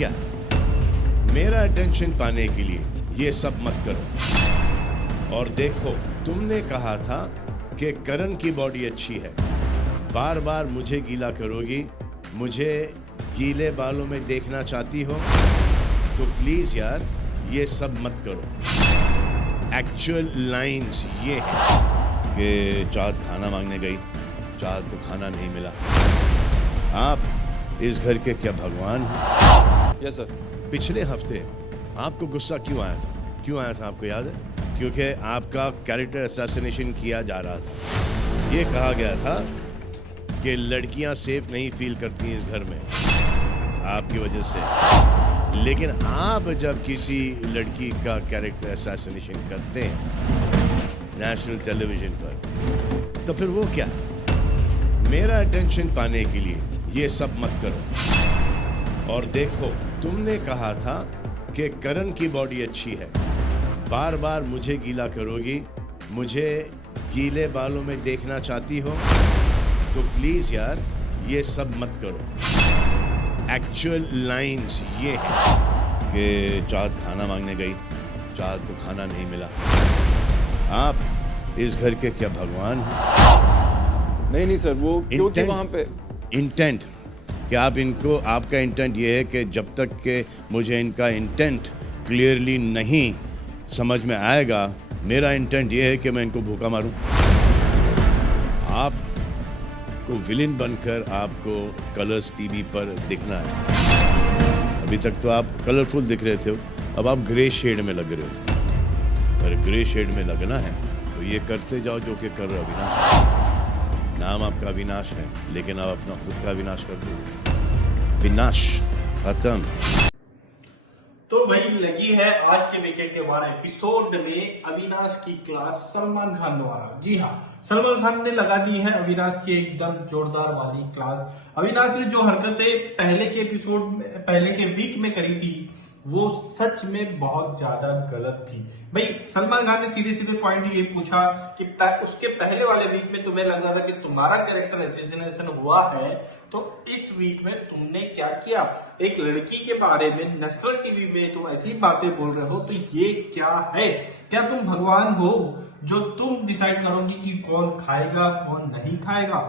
क्या? मेरा अटेंशन पाने के लिए ये सब मत करो। और देखो, तुमने कहा था कि करण की बॉडी अच्छी है। बार बार मुझे गीला करोगी, मुझे गीले बालों में देखना चाहती हो, तो प्लीज यार ये सब मत करो। एक्चुअल लाइंस ये है कि चाहत खाना मांगने गई, चाहत को खाना नहीं मिला। आप इस घर के क्या भगवान हो? Yes sir. पिछले हफ्ते आपको गुस्सा क्यों आया था? क्यों आया था आपको याद है? क्योंकि आपका कैरेक्टर असैसिनेशन किया जा रहा था। ये कहा गया था कि लड़कियां सेफ नहीं फील करती इस घर में आपकी वजह से। लेकिन आप जब किसी लड़की का कैरेक्टर असैसिनेशन करते हैं नेशनल टेलीविजन पर, तो फिर वो क्या? मेरा अटेंशन पाने के लिए ये सब मत करो। और देखो, तुमने कहा था कि करण की बॉडी अच्छी है। बार बार मुझे गीला करोगी, मुझे गीले बालों में देखना चाहती हो, तो प्लीज यार ये सब मत करो। एक्चुअल लाइंस ये है कि चाहत खाना मांगने गई, चाहत को खाना नहीं मिला। आप इस घर के क्या भगवान हो? नहीं सर, वो क्योंकि वहाँ पे इंटेंट कि आप इनको, आपका इंटेंट ये है कि जब तक कि मुझे इनका इंटेंट क्लियरली नहीं समझ में आएगा, मेरा इंटेंट ये है कि मैं इनको भूखा मारूं। आपको विलेन बनकर आपको कलर्स टीवी पर दिखना है। अभी तक तो आप कलरफुल दिख रहे थे, अब आप ग्रे शेड में लग रहे हो। अगर ग्रे शेड में लगना है तो ये करते जाओ जो कि कर रहे हो अविनाश। नाम आपका अविनाश है, लेकिन आप अपना खुद का विनाश कर दो। विनाश खत्म। तो भाई लगी है आज के वीकेंड के 12 एपिसोड में अविनाश की क्लास सलमान खान द्वारा। जी हाँ, सलमान खान ने लगा दी है अविनाश की एकदम जोरदार वाली क्लास। अविनाश ने जो हरकतें पहले के एपिसोड में, पहले के वीक में करी थी, वो सच में बहुत ज्यादा गलत थी। भाई सलमान खान ने सीधे सीधे पॉइंट ये पूछा कि उसके पहले वाले वीक में तुम्हें लग रहा था कि तुम्हारा कैरेक्टर असैसिनेशन हुआ है, तो इस वीक में तुमने क्या किया? एक लड़की के बारे में नेशनल टीवी में तुम ऐसी बातें बोल रहे हो, तो ये क्या है? क्या तुम भगवान हो जो तुम डिसाइड करोगी कि कौन खाएगा कौन नहीं खाएगा?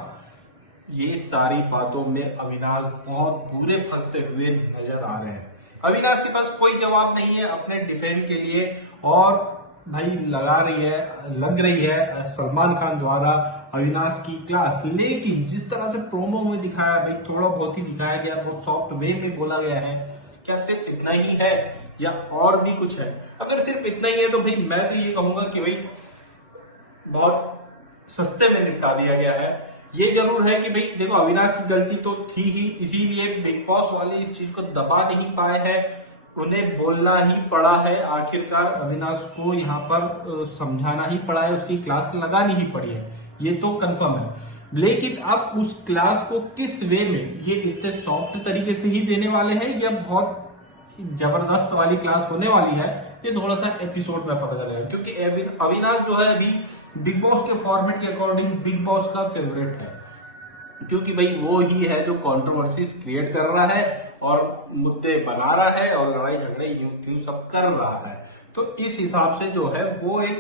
ये सारी बातों में अविनाश बहुत बुरे फंसते हुए नजर आ रहे हैं। अविनाश के पास कोई जवाब नहीं है अपने डिफेंड के लिए, और भाई लग रही है सलमान खान द्वारा अविनाश की क्लास। लेकिन जिस तरह से प्रोमो में दिखाया, भाई थोड़ा बहुत ही दिखाया गया, बहुत सॉफ्ट वे में बोला गया है। क्या सिर्फ इतना ही है या और भी कुछ है? अगर सिर्फ इतना ही है तो भाई मैं तो ये कहूंगा कि भाई बहुत सस्ते में निपटा दिया गया है। ये जरूर है कि भाई देखो, अविनाश की गलती तो थी ही, इसीलिए बिग बॉस वाले इस चीज को दबा नहीं पाए हैं, उन्हें बोलना ही पड़ा है। आखिरकार अविनाश को यहाँ पर समझाना ही पड़ा है, उसकी क्लास लगानी ही पड़ी है, ये तो कंफर्म है। लेकिन अब उस क्लास को किस वे में, ये इतने सॉफ्ट तरीके से ही देने वाले हैं या बहुत जबरदस्त वाली क्लास होने वाली है, ये थोड़ा सा एपिसोड में पता चलेगा। क्योंकि अविनाश जो है अभी बिग बॉस के फॉर्मेट के अकॉर्डिंग बिग बॉस का फेवरेट है, क्योंकि भाई वो ही है जो कंट्रोवर्सीज क्रिएट कर रहा है और मुद्दे बना रहा है और लड़ाई झगड़े यूं त्यों सब कर रहा है। तो इस हिसाब से जो है वो एक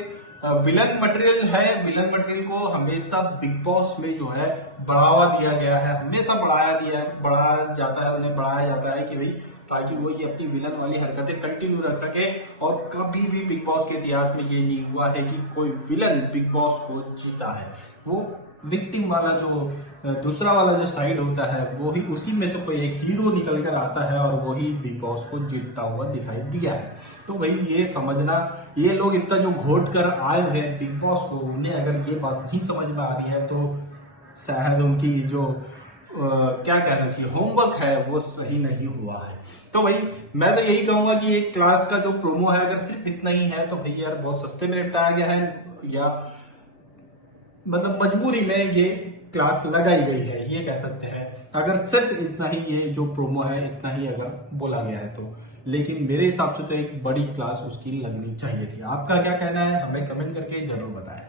विलन मटेरियल है। विलन मटेरियल को हमेशा बिग बॉस में जो है बढ़ावा दिया गया है, हमेशा बढ़ाया जाता है कि भाई ताकि वो ये अपनी विलन वाली हरकतें कंटिन्यू रख सके। और कभी भी बिग बॉस के इतिहास में ये नहीं हुआ है कि कोई विलन बिग बॉस को जीता है। वो विक्टिम वाला जो दूसरा वाला जो साइड होता है, वो ही उसी में से कोई एक हीरो निकल कर आता है और वही बिग बॉस को जीतता हुआ दिखाई दिया है। तो भाई ये समझना, ये लोग इतना जो घोट कर आए हैं बिग बॉस को, उन्हें अगर ये बात नहीं समझ में आ रही है तो शायद उनकी जो क्या कहना चाहिए होमवर्क है वो सही नहीं हुआ है। तो भाई मैं तो यही कहूंगा कि एक क्लास का जो प्रोमो है अगर सिर्फ इतना ही है तो भैया यार बहुत सस्ते में निपटाया गया है, या मतलब मजबूरी में ये क्लास लगाई गई है, ये कह सकते हैं। अगर सिर्फ इतना ही ये जो प्रोमो है इतना ही अगर बोला गया है तो, लेकिन मेरे हिसाब से तो एक बड़ी क्लास उसकी लगनी चाहिए थी। आपका क्या कहना है हमें कमेंट करके जरूर बताएं।